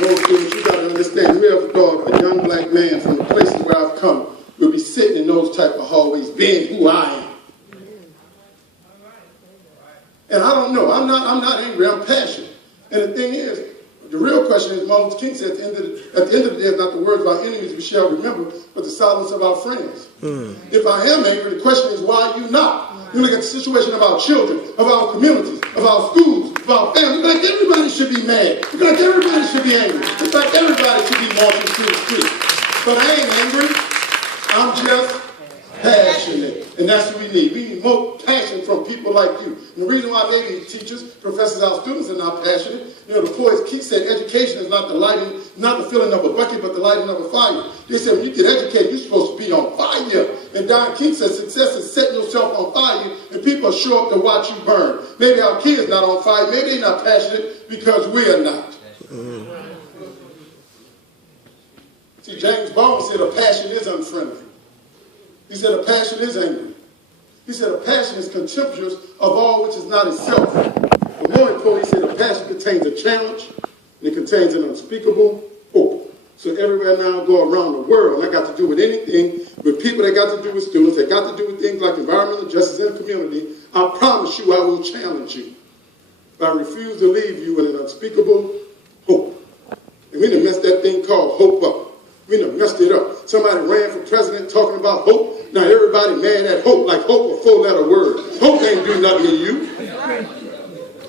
Those students, you got to understand, you ever thought a young black man from the places where I've come will be sitting in those type of hallways being who I am? And I don't know. I'm not angry. I'm passionate. And the thing is, the real question is, Martin Luther King said, at the end of the day, it's not the words of our enemies we shall remember, but the silence of our friends. If I am angry, the question is, why are you not? You look at the situation of our children, of our communities, of our schools, of our families. It's like everybody should be mad. It's like everybody should be angry. It's like everybody should be marching through the street. But I ain't angry. I'm just passionate. And that's what we need. We need more passion from people like you. And the reason why maybe teachers, professors, our students are not passionate, the poet Keith said education is not the lighting, not the filling of a bucket, but the lighting of a fire. They said when you get educated, you're supposed to be on fire. And Don King said success is setting yourself on fire and people show up to watch you burn. Maybe our kids not on fire, maybe they're not passionate because we are not. See, James Baldwin said a passion is unfriendly. He said a passion is angry. He said a passion is contemptuous of all which is not itself. But more importantly, he said a passion contains a challenge and it contains an unspeakable hope. So everywhere now I go around the world, and I got to do with anything, with people that got to do with students, that got to do with things like environmental justice in the community, I promise you I will challenge you. But I refuse to leave you with an unspeakable hope. And we done messed that thing called hope up. We done messed it up. Somebody ran for president talking about hope. Now everybody mad at hope, like hope a four-letter word. Hope ain't do nothing to you.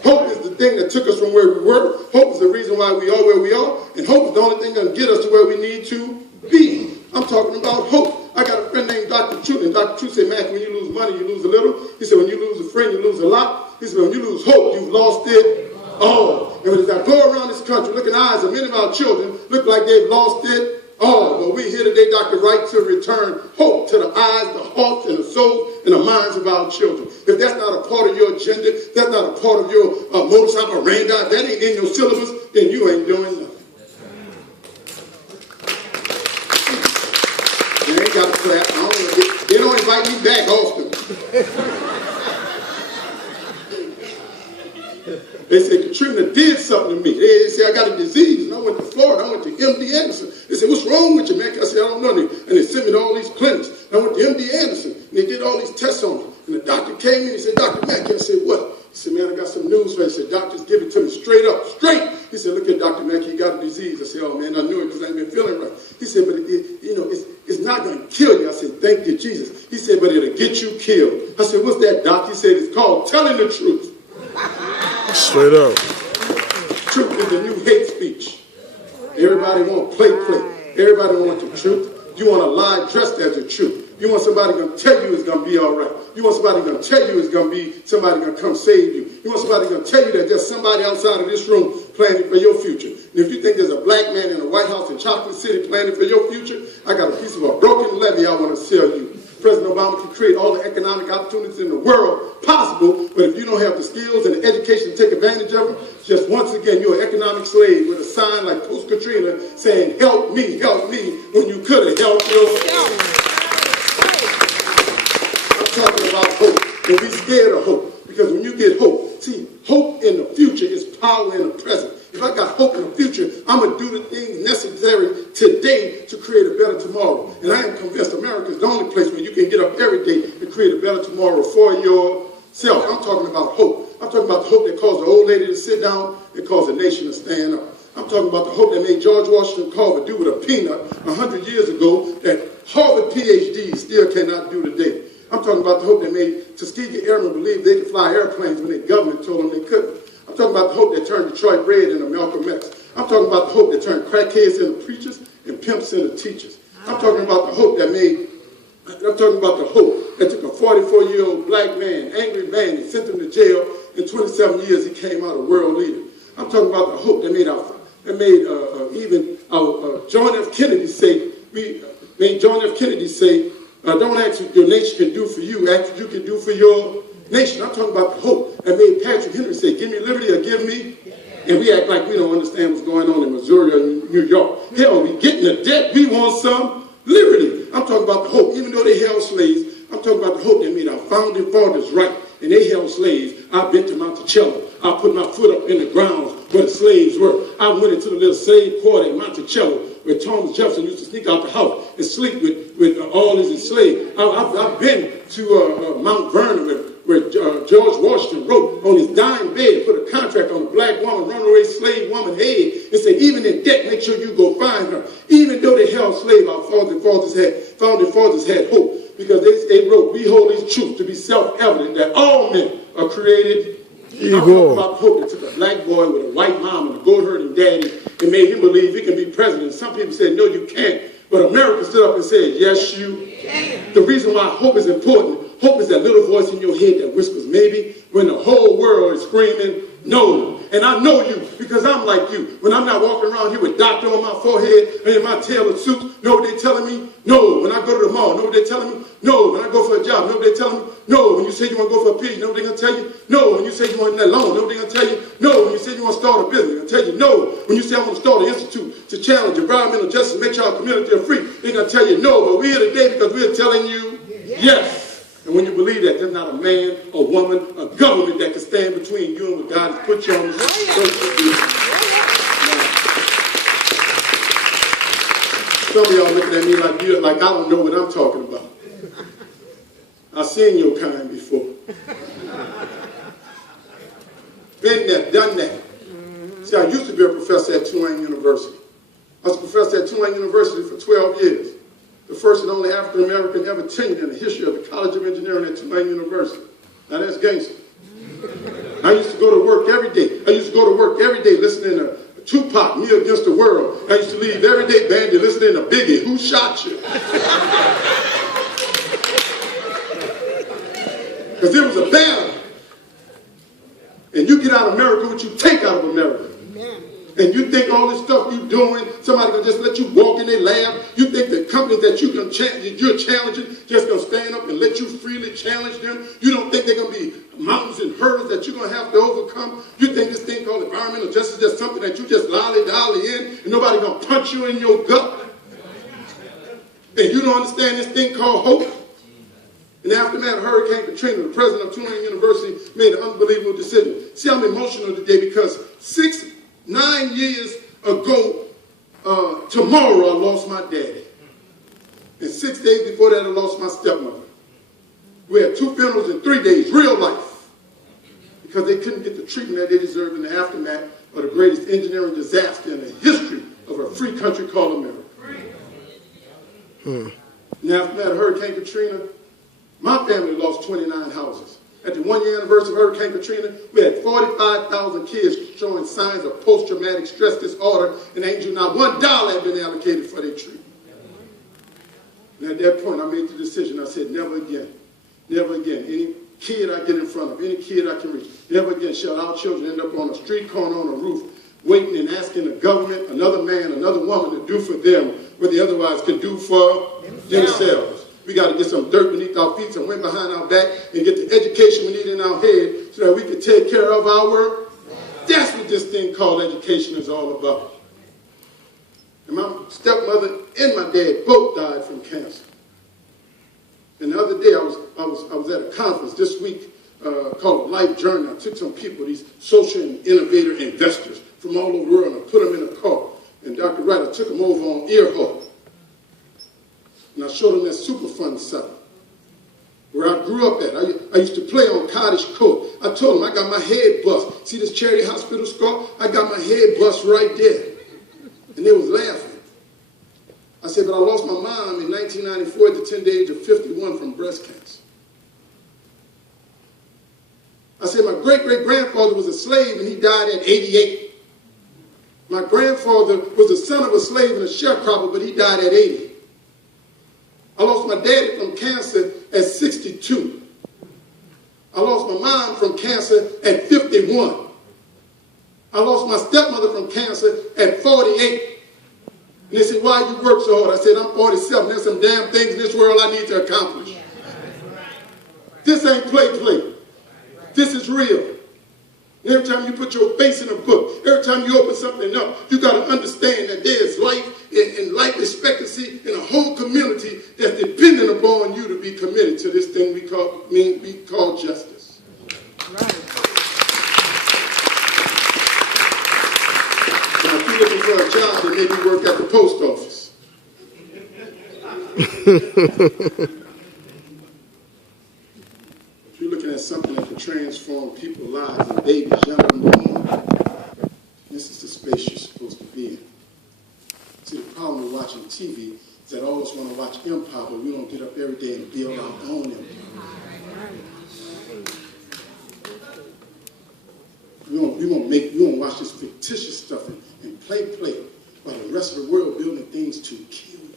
Hope is the thing that took us from where we were. Hope is the reason why we are where we are. And hope is the only thing that can get us to where we need to be. I'm talking about hope. I got a friend named Dr. True, and Dr. True said, Mackie, when you lose money, you lose a little. He said, when you lose a friend, you lose a lot. He said, when you lose hope, you've lost it all. And when I go around this country, look in the eyes of many of our children, look like they've lost it all. But we're here today, Dr. Wright, to return hope to the eyes, the hearts, and the souls, and the minds of our children. If that's not a part of your agenda, that's not a part of your modus operandi, if that ain't in your syllabus, then you ain't doing nothing. They ain't got to clap. They don't invite me back often. They said, Katrina did something to me. They said, I got a disease. And I went to Florida. I went to MD Anderson. They said, what's wrong with you, man? I said, I don't know. And they sent me to all these clinics. And I went to MD Anderson. And they did all these tests on me. And the doctor came in and said, Dr. Mackie. I said, what? He said, man, I got some news for you. He said, doctors, give it to me straight up, straight. He said, look at Dr. Mackie, you got a disease. I said, oh, man, I knew it because I ain't been feeling right. He said, but, it's not going to kill you. I said, thank you, Jesus. He said, but it'll get you killed. I said, what's that, doc? He said, it's called telling the truth. Straight up. Truth is the new hate speech. Everybody want play. Everybody want the truth. You want a lie dressed as the truth. You want somebody going to tell you it's going to be all right. You want somebody going to tell you it's going to be somebody going to come save you. You want somebody going to tell you that there's somebody outside of this room planning for your future. And if you think there's a black man in a White House in Chocolate City planning for your future, I got a piece of a broken levee I want to sell you. President Obama can create all the economic opportunities in the world possible, but if you don't have the skills and the education to take advantage of them, just once again, you're an economic slave with a sign like post-Katrina saying, help me, when you could have helped yourself. I'm talking about hope, and we're scared of hope, because when you get hope, see, hope in the future is power in the present. If I got hope in the future, I'm going to do the things necessary today to create a better tomorrow. And I am convinced America is the only place where you can get up every day and create a better tomorrow for yourself. I'm talking about hope. I'm talking about the hope that caused the old lady to sit down and caused the nation to stand up. I'm talking about the hope that made George Washington Carver do with a peanut 100 years ago that Harvard PhDs still cannot do today. I'm talking about the hope that made Tuskegee Airmen believe they could fly airplanes when their government told them they couldn't. I'm talking about the hope that turned Detroit Red into Malcolm X. I'm talking about the hope that turned crackheads into preachers and pimps into teachers. I'm talking about the hope that took a 44-year-old black man, angry man, and sent him to jail. In 27 years, he came out a world leader. I'm talking about the hope that made even John F. Kennedy say, don't ask what your nation can do for you, ask what you can do for your nation. I'm talking about the hope that made Patrick Henry say, give me liberty or give me. And we act like we don't understand what's going on in Missouri or New York. Hell, we getting the debt. We want some liberty. I'm talking about the hope. Even though they held slaves, I'm talking about the hope that made our founding fathers right. And they held slaves. I bent to Monticello. I put my foot up in the ground where the slaves were. I went into the little slave quarter in Monticello where Thomas Jefferson used to sneak out the house and sleep with all his enslaved. I've been to Mount Vernon where George Washington wrote on his dying bed, put a contract on a black woman, runaway slave woman head, and said, even in debt, make sure you go find her. Even though they held slave, our founding fathers had hope, because they wrote, we hold these truths to be self-evident that all men are created equal. About hope that took a black boy with a white mom and a goat herding daddy and made him believe he can be president. Some people said, no, you can't. But America stood up and said, yes, you can. The reason why hope is important, hope is that little voice in your head that whispers maybe when the whole world is screaming no. And I know you because I'm like you. When I'm not walking around here with doctor on my forehead and in my tailored suit, know what they're telling me? No. When I go to the mall, know what they're telling me? No. When I go for a job, know what they're telling me? No. When you say you want to go for a PhD, know what they're going to tell you? No. When you say you want that loan, know what they're going to tell you? No. When you say you want to start a business, they're going to tell you no. When you say I want to start an institute to challenge environmental justice, make sure our community are free, they're going to tell you no. But we're here today because we're telling you yes. And when you believe that, there's not a man, a woman, a government that can stand between you and what God has put you on this earth to do. Some of y'all looking at me like I don't know what I'm talking about. I've seen your kind before. Been there, done that. See, I used to be a professor at Tulane University. I was a professor at Tulane University for 12 years. The first and only African-American ever tenured in the history of the College of Engineering at Tulane University. Now that's gangster. I used to go to work every day. Listening to Tupac, Me Against the World. I used to leave every day bandit listening to Biggie, Who Shot You? Because it was a battle. And you get out of America what you take out of America. And you think all this stuff you're doing, somebody can just let you walk in their lab. You think the companies that you're challenging just going to stand up and let you freely challenge them. You don't think they're going to be mountains and hurdles that you're going to have to overcome. You think this thing called environmental justice is just something that you just lolly-dolly in and nobody going to punch you in your gut. And you don't understand this thing called hope. In the aftermath of Hurricane Katrina, the president of Tulane University made an unbelievable decision. See, I'm emotional today because 9 years ago, tomorrow I lost my daddy. And 6 days before that I lost my stepmother. We had 2 funerals in 3 days, real life. Because they couldn't get the treatment that they deserved in the aftermath of the greatest engineering disaster in the history of a free country called America. In the aftermath of Hurricane Katrina, my family lost 29 houses. At the 1-year anniversary of Hurricane Katrina, we had 45,000 kids showing signs of post-traumatic stress disorder, and ain't you not $1 had been allocated for their treatment. And at that point, I made the decision. I said, never again. Never again. Any kid I get in front of, any kid I can reach, never again shall our children end up on a street corner on a roof, waiting and asking the government, another man, another woman to do for them what they otherwise could do for themselves. We got to get some dirt beneath our feet, some wind behind our back, and get the education we need in our head so that we can take care of our work. That's what this thing called education is all about. And my stepmother and my dad both died from cancer. And the other day I was at a conference this week called Life Journey. I took some people, these social and innovator investors from all over the world, and I put them in a car. And Dr. Wright, I took them over on Earhart. And I showed them that Superfund site where I grew up at. I used to play on Cottage Court. I told them I got my head bust. See this Charity Hospital scar? I got my head bust right there. And they was laughing. I said, but I lost my mom in 1994 at the tender age of 51 from breast cancer. I said, my great-great-grandfather was a slave and he died at 88. My grandfather was the son of a slave and a sharecropper, but he died at 80. I lost my daddy from cancer at 62. I lost my mom from cancer at 51. I lost my stepmother from cancer at 48. And they said, why you work so hard? I said, I'm 47. There's some damn things in this world I need to accomplish. This ain't play. This is real. And every time you put your face in a book, every time you open something up, you got to understand that there's life and life expectancy in a whole community that's dependent upon you to be committed to this thing we call justice. Right. you're looking for a job, then maybe work at the post office. If you're looking at something that can transform people's lives and babies younger than born, this is the space you're supposed to be in. See, the problem with watching TV is that all of us want to watch empire, but we don't get up every day and build our own empire. We won't watch this fictitious stuff and play while the rest of the world building things to kill you.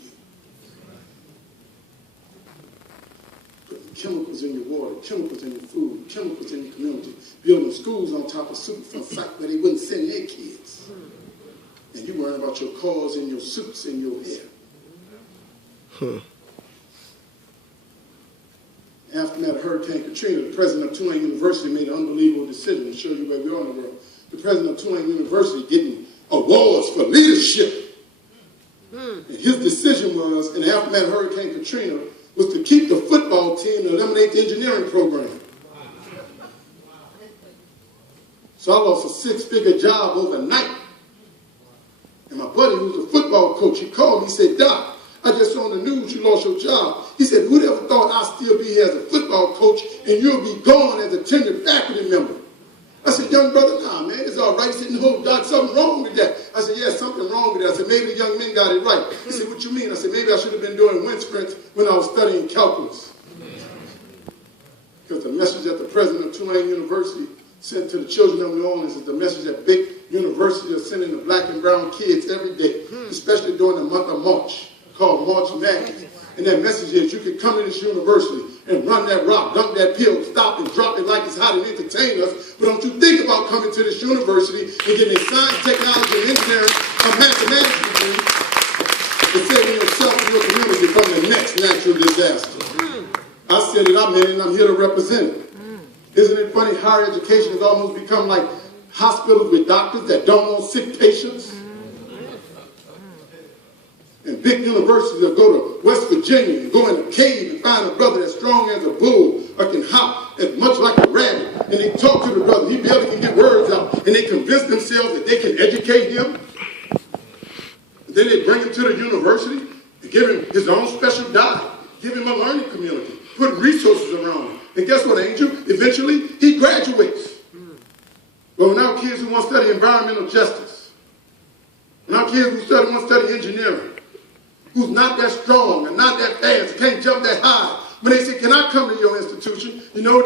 Putting chemicals in your water, chemicals in your food, chemicals in your community, building schools on top of Superfund site where they wouldn't send their kids. And you worrying about your cars and your suits and your hair. After that Hurricane Katrina, the president of Tulane University made an unbelievable decision to show you where we are in the world. The president of Tulane University getting awards for leadership. And his decision was, in the aftermath of Hurricane Katrina, was to keep the football team and eliminate the engineering program. So I lost a six-figure job overnight. And my buddy, who's a football coach, he called me, he said, "Doc, I just saw on the news you lost your job." He said, "Who'd ever thought I'd still be here as a football coach and you'll be gone as a tenured faculty member?" I said, "Young brother, nah, man, it's all right." He said, "No, Doc, something wrong with that." I said, "Yeah, something wrong with that." I said, "Maybe the young men got it right." He said, "What you mean?" I said, "Maybe I should have been doing wind sprints when I was studying calculus." Because the message that the president of Tulane University sent to the children of New Orleans is the message that big universities are sending to black and brown kids every day, especially during the month of March, called March Mackie. And that message is you can come to this university and run that rock, dunk that pill, stop and drop it like it's hot and entertain us, but don't you think about coming to this university and getting a science, technology, and engineering, a mathematics degree, and saving yourself and your community from the next natural disaster. I said it, I meant it, and I'm here to represent it. Isn't it funny, higher education has almost become like hospitals with doctors that don't want sick patients? And big universities will go to West Virginia and go in a cave and find a brother that's strong as a bull or can hop as much like a rabbit. And they talk to the brother. He barely can get words out. And they convince themselves that they can educate him. And then they bring him to the university and give him his own special diet, give him a learning community, put resources around him. And guess what, Angel? Eventually, he graduates. But when our kids who want to study environmental justice, when our kids who want to study engineering, who's not that strong and not that fast, can't jump that high, when they say, "Can I come to your institution?" you know